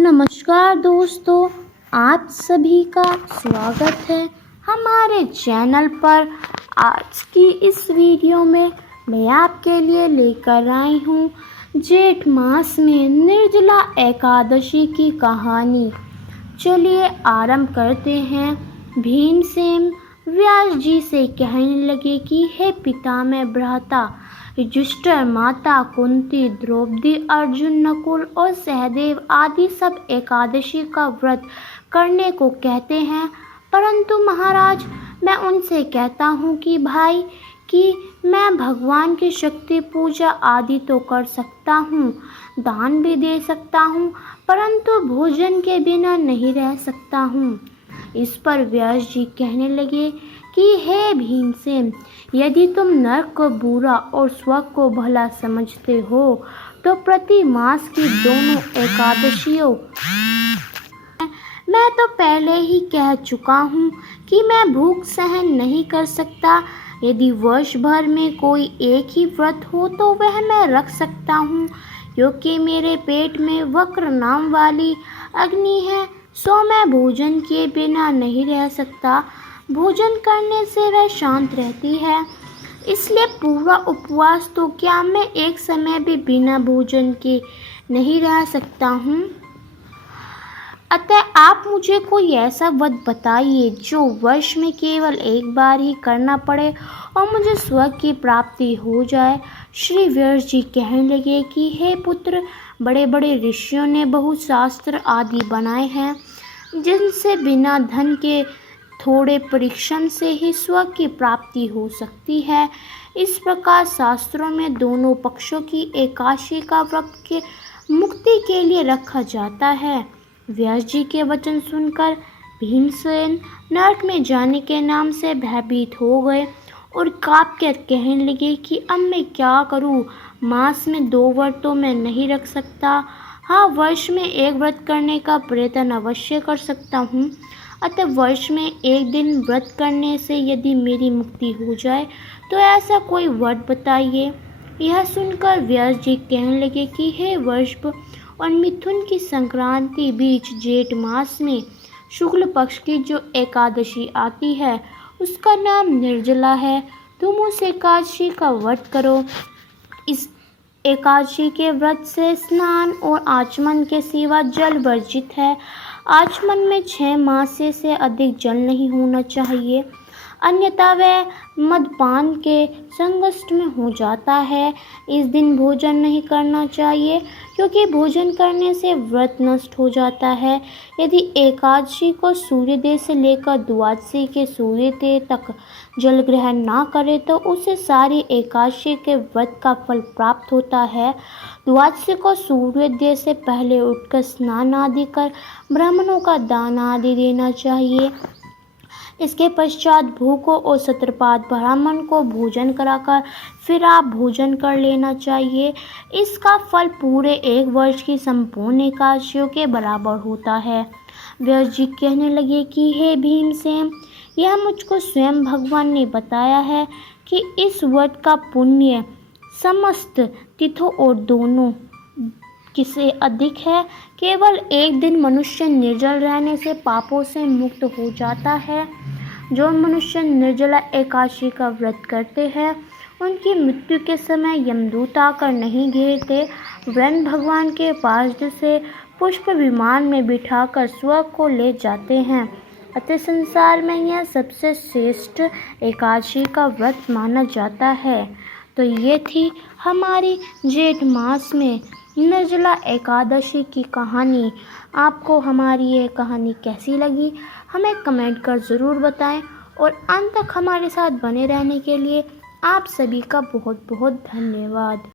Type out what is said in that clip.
नमस्कार दोस्तों, आप सभी का स्वागत है हमारे चैनल पर। आज की इस वीडियो में मैं आपके लिए लेकर आई हूँ जेठ मास में निर्जला एकादशी की कहानी। चलिए आरंभ करते हैं। भीमसेन व्यास जी से कहने लगे कि हे पितामह भ्राता युधिष्ठिर, माता कुंती, द्रौपदी, अर्जुन, नकुल और सहदेव आदि सब एकादशी का व्रत करने को कहते हैं, परंतु महाराज मैं उनसे कहता हूँ कि भाई कि मैं भगवान की शक्ति पूजा आदि तो कर सकता हूँ, दान भी दे सकता हूँ, परंतु भोजन के बिना नहीं रह सकता हूँ। इस पर व्यास जी कहने लगे कि हे भीमसेन, यदि तुम नरक को बुरा और स्वर्ग को भला समझते हो तो प्रति मास की दोनों एकादशियों मैं तो पहले ही कह चुका हूँ कि मैं भूख सहन नहीं कर सकता। यदि वर्ष भर में कोई एक ही व्रत हो तो वह मैं रख सकता हूँ, क्योंकि मेरे पेट में वक्र नाम वाली अग्नि है, सो मैं भोजन किए बिना नहीं रह सकता। भोजन करने से वह शांत रहती है, इसलिए पूरा उपवास तो क्या मैं एक समय भी बिना भोजन के नहीं रह सकता हूँ। अतः आप मुझे कोई ऐसा व्रत बताइए जो वर्ष में केवल एक बार ही करना पड़े और मुझे स्वर्ग की प्राप्ति हो जाए। श्री व्यास जी कहने लगे कि हे पुत्र, बड़े बड़े ऋषियों ने बहुत शास्त्र आदि बनाए हैं जिनसे बिना धन के थोड़े परिश्रम से ही स्वर्ग की प्राप्ति हो सकती है। इस प्रकार शास्त्रों में दोनों पक्षों की एकादशी का व्रत के मुक्ति के लिए रखा जाता है। व्यास जी के वचन सुनकर भीमसेन नरक में जाने के नाम से भयभीत हो गए और काँप कर कहने लगे कि अब मैं क्या करूं? मास में 2 व्रत तो मैं नहीं रख सकता। हाँ, वर्ष में एक व्रत करने का प्रयत्न अवश्य कर सकता हूँ। अतः वर्ष में एक दिन व्रत करने से यदि मेरी मुक्ति हो जाए तो ऐसा कोई व्रत बताइए। यह सुनकर व्यास जी कहने लगे कि हे वृषभ और मिथुन की संक्रांति बीच जेठ मास में शुक्ल पक्ष की जो एकादशी आती है उसका नाम निर्जला है। तुम उस एकादशी का व्रत करो। इस एकादशी के व्रत से स्नान और आचमन के सिवा जल वर्जित है। आचमन में 6 मास से अधिक जल नहीं होना चाहिए, अन्यथा वह मदपान के संगस्ट में हो जाता है। इस दिन भोजन नहीं करना चाहिए, क्योंकि भोजन करने से व्रत नष्ट हो जाता है। यदि एकादशी को सूर्योदय से लेकर द्वादशी के सूर्योदय तक जल ग्रहण ना करे तो उसे सारी एकादशी के व्रत का फल प्राप्त होता है। द्वादशी को सूर्योदय से पहले उठकर स्नान आदि कर ब्राह्मणों का दान आदि देना चाहिए। इसके पश्चात भूखों और सत्रपात ब्राह्मण को भोजन कराकर फिर आप भोजन कर लेना चाहिए। इसका फल पूरे 1 वर्ष की संपूर्ण एकादशियों के बराबर होता है। व्यास जी कहने लगे कि हे भीमसेन, यह मुझको स्वयं भगवान ने बताया है कि इस व्रत का पुण्य समस्त तीर्थों और दोनों किसे अधिक है। केवल एक दिन मनुष्य निर्जल रहने से पापों से मुक्त हो जाता है। जो मनुष्य निर्जला एकादशी का व्रत करते हैं उनकी मृत्यु के समय यमदूत आकर नहीं घेरते, वरन भगवान के पास से पुष्प विमान में बिठाकर स्वर्ग को ले जाते हैं। अतः संसार में यह सबसे श्रेष्ठ एकादशी का व्रत माना जाता है। तो ये थी हमारी जेठ मास में निर्जला एकादशी की कहानी। आपको हमारी ये कहानी कैसी लगी हमें कमेंट कर ज़रूर बताएं, और अंत तक हमारे साथ बने रहने के लिए आप सभी का बहुत बहुत धन्यवाद।